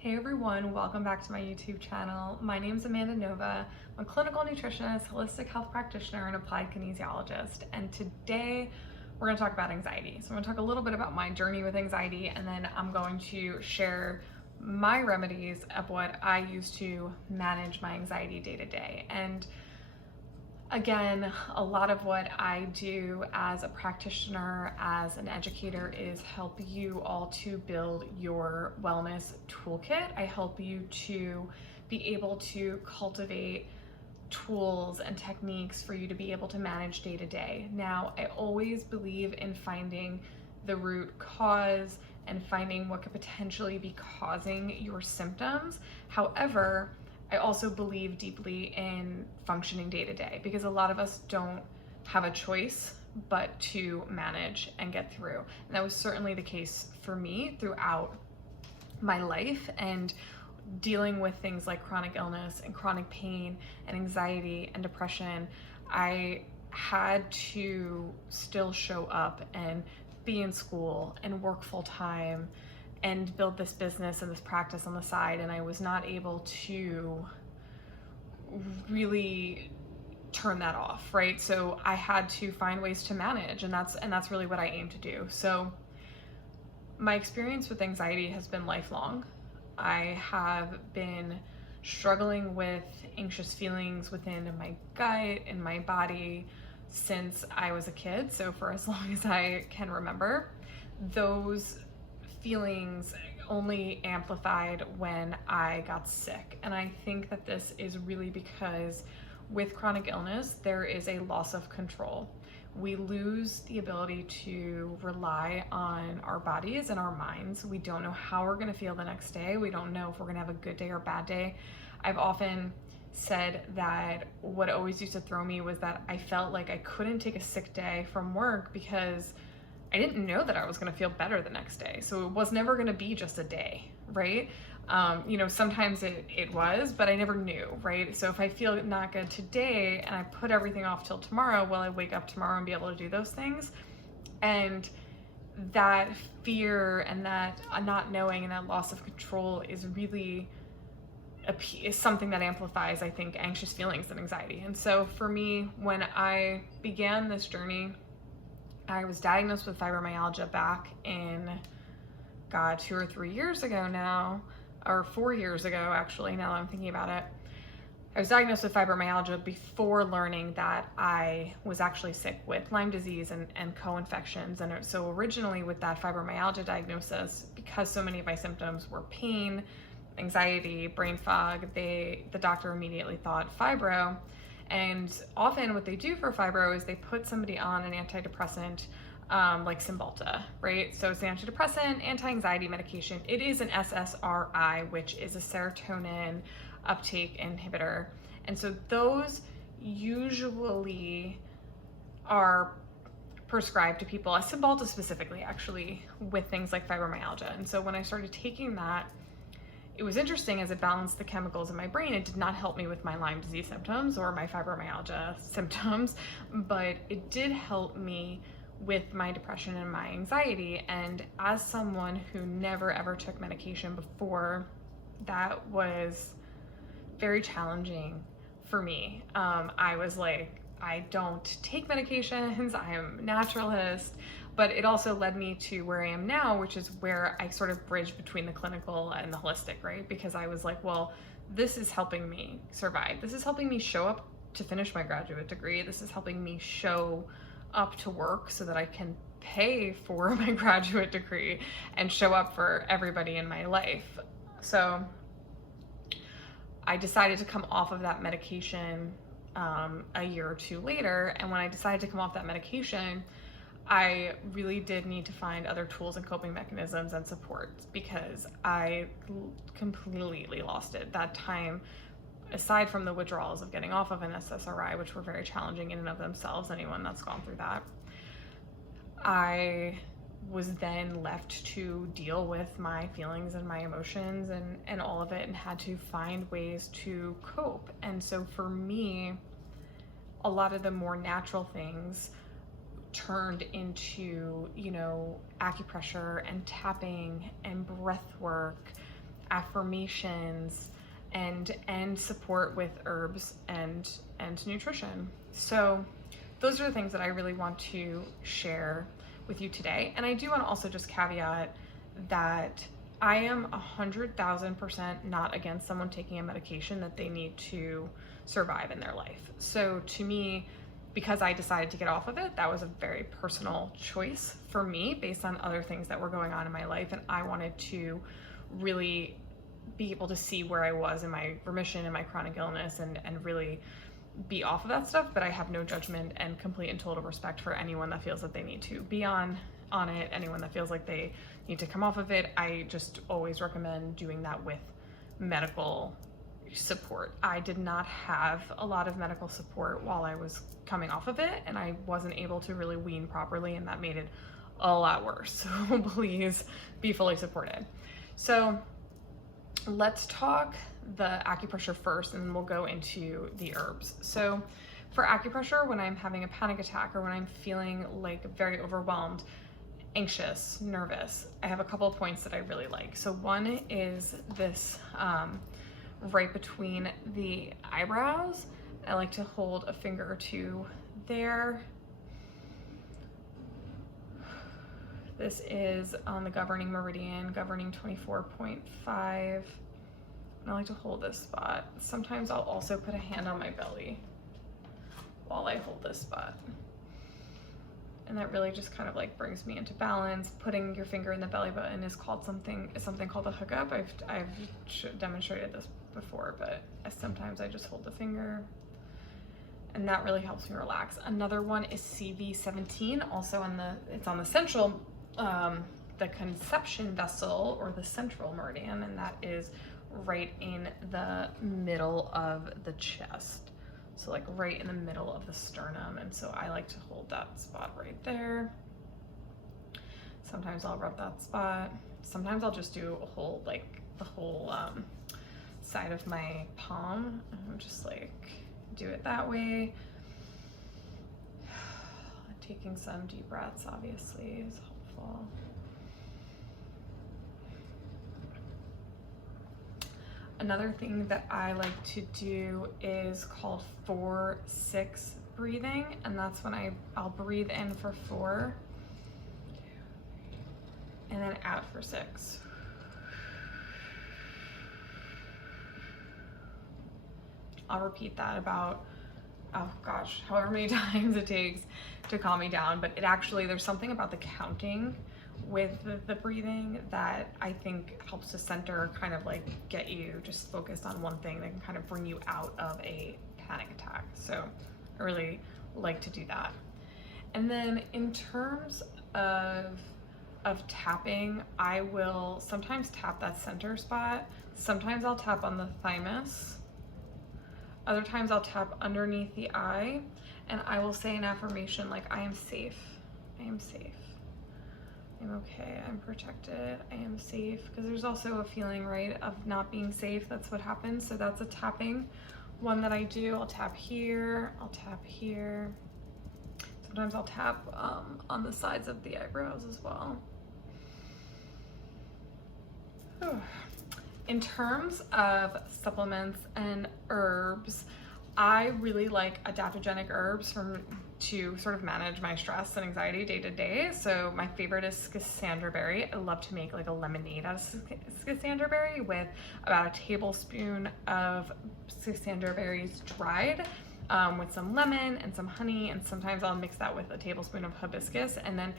Hey everyone, welcome back to my YouTube channel. My name is Amanda Nova. I'm a clinical nutritionist, holistic health practitioner, and applied kinesiologist. And today we're going to talk about anxiety. So I'm going to talk a little bit about my journey with anxiety, and then I'm going to share my remedies of what I use to manage my anxiety day to day. And again, a lot of what I do as a practitioner, as an educator, is help you all to build your wellness toolkit. I help you to be able to cultivate tools and techniques for you to be able to manage day to day. Now, I always believe in finding the root cause and finding what could potentially be causing your symptoms. However, I also believe deeply in functioning day to day because a lot of us don't have a choice but to manage and get through. And that was certainly the case for me throughout my life, and dealing with things like chronic illness and chronic pain and anxiety and depression. I had to still show up and be in school and work full time and build this business and this practice on the side, and I was not able to really turn that off, right? So I had to find ways to manage, and that's really what I aim to do. So my experience with anxiety has been lifelong. I have been struggling with anxious feelings within my gut and my body since I was a kid, so for as long as I can remember. Those feelings only amplified when I got sick. And I think that this is really because with chronic illness, there is a loss of control. We lose the ability to rely on our bodies and our minds. We don't know how we're going to feel the next day. We don't know if we're going to have a good day or bad day. I've often said that what always used to throw me was that I felt like I couldn't take a sick day from work because I didn't know that I was going to feel better the next day. So it was never going to be just a day, right? Sometimes it was, but I never knew, right? So if I feel not good today and I put everything off till tomorrow, will I wake up tomorrow and be able to do those things? And that fear and that not knowing and that loss of control is really is something that amplifies, I think, anxious feelings and anxiety. And so for me, when I began this journey, I was diagnosed with fibromyalgia back in, 2 or 3 years ago now, or 4 years ago, actually, now that I'm thinking about it. I was diagnosed with fibromyalgia before learning that I was actually sick with Lyme disease and co-infections. And so originally with that fibromyalgia diagnosis, because so many of my symptoms were pain, anxiety, brain fog, the doctor immediately thought fibro. And often what they do for fibro is they put somebody on an antidepressant like Cymbalta, right? So it's an antidepressant, anti-anxiety medication. It is an SSRI, which is a serotonin uptake inhibitor. And so those usually are prescribed to people, Cymbalta specifically, actually, with things like fibromyalgia. And so when I started taking that, it was interesting as it balanced the chemicals in my brain. It did not help me with my Lyme disease symptoms or my fibromyalgia symptoms, but it did help me with my depression and my anxiety. And as someone who never ever took medication before, that was very challenging for me. I was like, I don't take medications, I am a naturalist, but it also led me to where I am now, which is where I sort of bridge between the clinical and the holistic, right? Because I was like, well, this is helping me survive. This is helping me show up to finish my graduate degree. This is helping me show up to work so that I can pay for my graduate degree and show up for everybody in my life. So I decided to come off of that medication a year or two later. And when I decided to come off that medication, I really did need to find other tools and coping mechanisms and supports because I completely lost it. That time, aside from the withdrawals of getting off of an SSRI, which were very challenging in and of themselves, anyone that's gone through that, I was then left to deal with my feelings and my emotions and all of it, and had to find ways to cope. And so for me, a lot of the more natural things turned into, acupressure and tapping and breath work affirmations, and support with herbs and nutrition. So those are the things that I really want to share with you today. And I do want to also just caveat that I am 100,000% not against someone taking a medication that they need to survive in their life. So to me, because I decided to get off of it, that was a very personal choice for me based on other things that were going on in my life. And I wanted to really be able to see where I was in my remission and my chronic illness and really be off of that stuff. But I have no judgment and complete and total respect for anyone that feels that they need to be on it, anyone that feels like they need to come off of it. I just always recommend doing that with medical support. I did not have a lot of medical support while I was coming off of it, and I wasn't able to really wean properly, and that made it a lot worse. So please be fully supported. So let's talk the acupressure first, and then we'll go into the herbs. So for acupressure, when I'm having a panic attack or when I'm feeling like very overwhelmed, anxious, nervous, I have a couple of points that I really like. So one is this right between the eyebrows. I like to hold a finger or two there. This is on the governing meridian, governing 24.5. I like to hold this spot. Sometimes I'll also put a hand on my belly while I hold this spot. And that really just kind of like brings me into balance. Putting your finger in the belly button is called something called a hookup. I've demonstrated this before, but sometimes I just hold the finger, and that really helps me relax. Another one is CV17, also it's on the central, the conception vessel or the central meridian, and that is right in the middle of the chest. So like right in the middle of the sternum. And so I like to hold that spot right there. Sometimes I'll rub that spot. Sometimes I'll just do the whole side of my palm. And just like do it that way. Taking some deep breaths obviously is helpful. Another thing that I like to do is called 4-6 breathing, and that's when I'll breathe in for 4 and then out for 6. I'll repeat that about, oh gosh, however many times it takes to calm me down. But there's something about the counting with the breathing that I think helps to center, kind of like get you just focused on one thing that can kind of bring you out of a panic attack. So I really like to do that. And then in terms of tapping, I will sometimes tap that center spot. Sometimes I'll tap on the thymus. Other times I'll tap underneath the eye, and I will say an affirmation like, I am safe, I am safe. I'm okay, I'm protected, I am safe. Because there's also a feeling, right, of not being safe. That's what happens. So that's a tapping one that I do. I'll tap here, I'll tap here. Sometimes I'll tap on the sides of the eyebrows as well. In terms of supplements and herbs, I really like adaptogenic herbs to sort of manage my stress and anxiety day to day. So my favorite is schisandra berry. I love to make like a lemonade out of schisandra berry with about a tablespoon of schisandra berries dried, with some lemon and some honey, and sometimes I'll mix that with a tablespoon of hibiscus, and then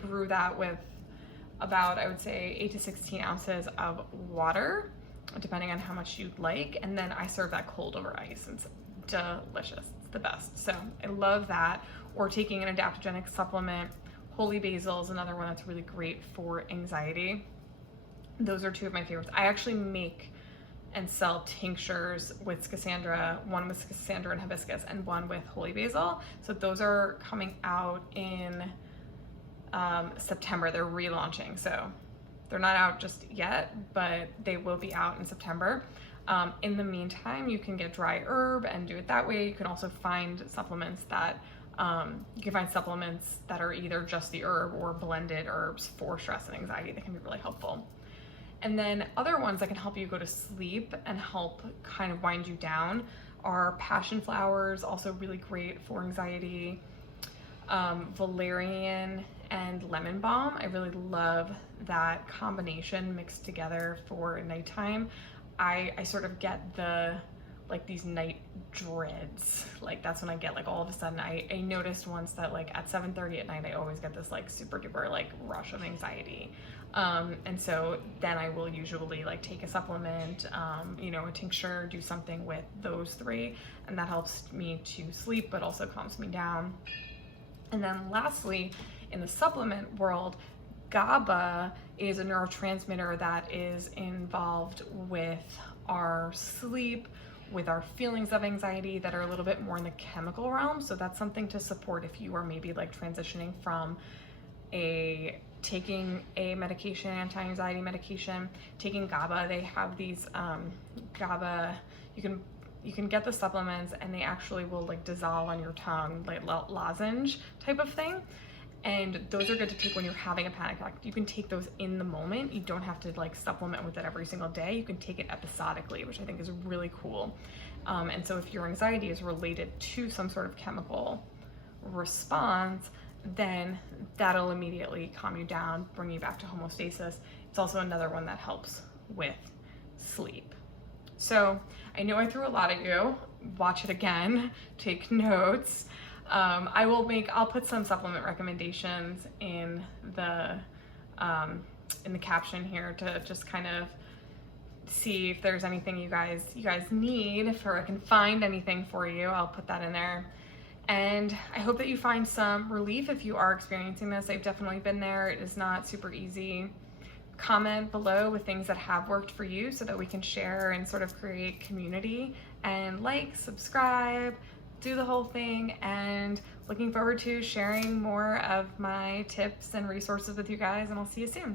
brew that with about, I would say, 8 to 16 ounces of water, depending on how much you'd like, and then I serve that cold over ice. It's delicious. It's the best. So I love that. Or taking an adaptogenic supplement. Holy basil is another one that's really great for anxiety. Those are two of my favorites. I actually make and sell tinctures with schisandra, one with schisandra and hibiscus and one with holy basil. So those are coming out in September. They're relaunching. So they're not out just yet, but they will be out in September. In the meantime, you can get dry herb and do it that way. You can also find supplements that are either just the herb or blended herbs for stress and anxiety that can be really helpful. And then other ones that can help you go to sleep and help kind of wind you down are passion flowers, also really great for anxiety. Valerian and lemon balm. I really love that combination mixed together for nighttime. I sort of get like these night dreads. Like that's when I get like all of a sudden I noticed once that like at 7:30 at night I always get this like super duper like rush of anxiety. And so then I will usually like take a supplement, a tincture, do something with those three, and that helps me to sleep but also calms me down. And then lastly, in the supplement world, GABA is a neurotransmitter that is involved with our sleep, with our feelings of anxiety that are a little bit more in the chemical realm. So that's something to support if you are maybe like transitioning from taking a medication, anti-anxiety medication, taking GABA. They have these GABA, you can get the supplements and they actually will like dissolve on your tongue, like lozenge type of thing. And those are good to take when you're having a panic attack. You can take those in the moment. You don't have to like supplement with it every single day. You can take it episodically, which I think is really cool. And so if your anxiety is related to some sort of chemical response, then that'll immediately calm you down, bring you back to homeostasis. It's also another one that helps with sleep. So I know I threw a lot at you. Watch it again, take notes. I'll put some supplement recommendations in the caption here to just kind of see if there's anything you guys need, if I can find anything for you. I'll put that in there. And I hope that you find some relief if you are experiencing this. I've definitely been there. It is not super easy. Comment below with things that have worked for you so that we can share and sort of create community, and like, subscribe, do the whole thing, and looking forward to sharing more of my tips and resources with you guys, and I'll see you soon.